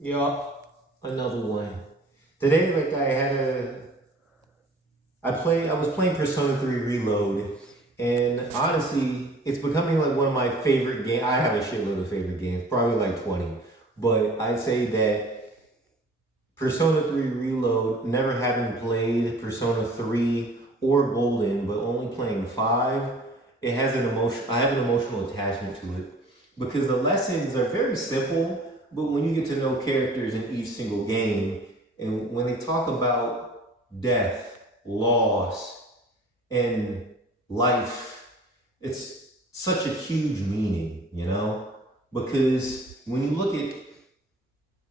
Yeah, another one. Today, like I was playing Persona 3 Reload, and honestly, it's becoming like one of my favorite games. I have a shitload of favorite games, probably like 20. But I'd say that Persona 3 Reload, never having played Persona 3 or Golden, but only playing 5, it has an emotion I have an emotional attachment to it because the lessons are very simple, but when you get to know characters in each single game and when they talk about death, loss, and life, it's such a huge meaning, you know? Because when you look at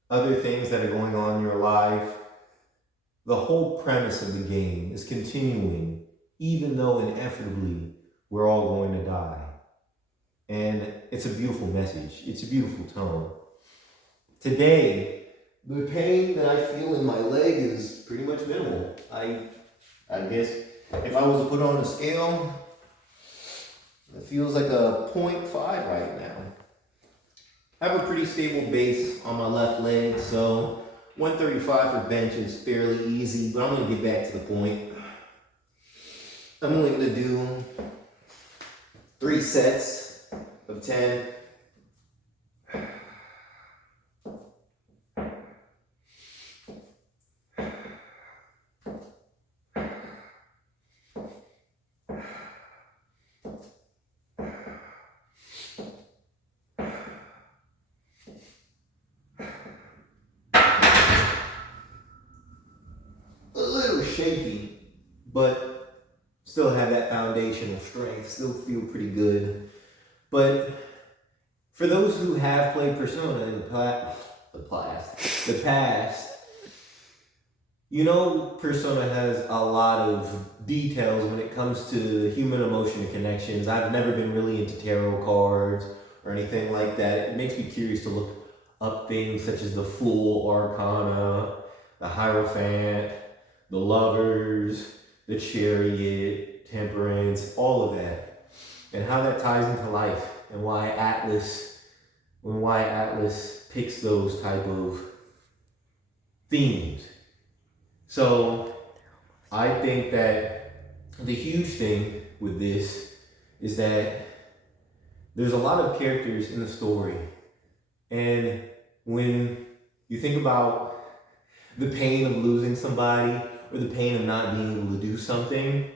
other things that are going on in your life, the whole premise of the game is continuing, even though inevitably we're all going to die. And it's a beautiful message. It's a beautiful tone. Today, the pain that I feel in my leg is pretty much minimal. I guess if I was to put on a scale, it feels like a .5 right now. I have a pretty stable base on my left leg, so 135 for bench is fairly easy, but I'm going to get back to the point. I'm only going to do 3 sets of 10. A little shaky, but still have that foundational strength, still feel pretty good. But for those who have played Persona in the past, you know Persona has a lot of details when it comes to human emotion and connections. I've never been really into tarot cards or anything like that. It makes me curious to look up things such as the Fool Arcana, the Hierophant, the Lovers, the Chariot, Temperance, all of that, and how that ties into life, and why Atlas picks those type of themes. So I think that the huge thing with this is that there's a lot of characters in the story, and when you think about the pain of losing somebody or the pain of not being able to do something,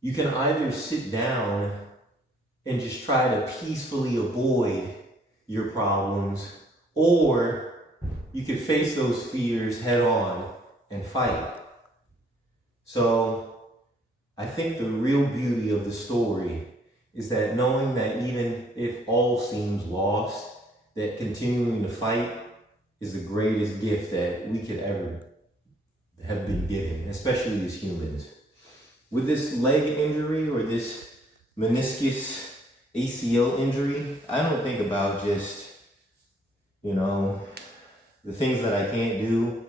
you can either sit down and just try to peacefully avoid your problems, or you could face those fears head on and fight. So I think the real beauty of the story is that knowing that even if all seems lost, that continuing to fight is the greatest gift that we could ever have been given, especially as humans. With this leg injury or this meniscus ACL injury, I don't think about just, the things that I can't do,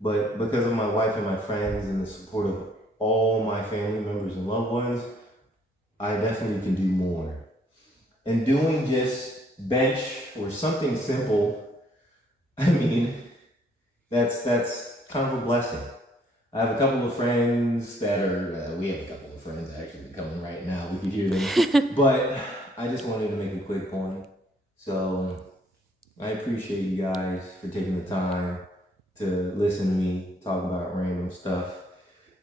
but because of my wife and my friends and the support of all my family members and loved ones, I definitely can do more. And doing just bench or something simple, I mean, that's kind of a blessing. I have a couple of friends that are, we have a couple of friends actually coming right now. We can hear them. But I just wanted to make a quick point. So I appreciate you guys for taking the time to listen to me talk about random stuff.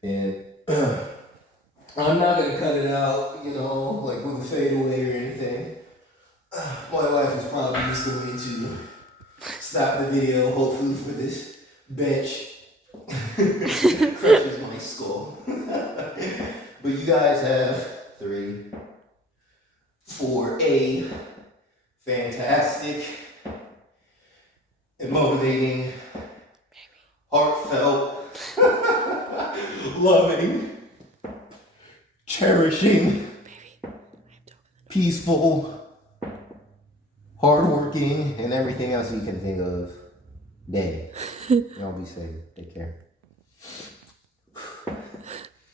And I'm not going to cut it out, like with a fadeaway or anything. My wife is probably just going to stop the video, hopefully, for this bench crushes my skull. But you guys have 3, 4, a fantastic and motivating, heartfelt, loving, cherishing, peaceful, hardworking, and everything else you can think of day. Y'all be safe. Take care.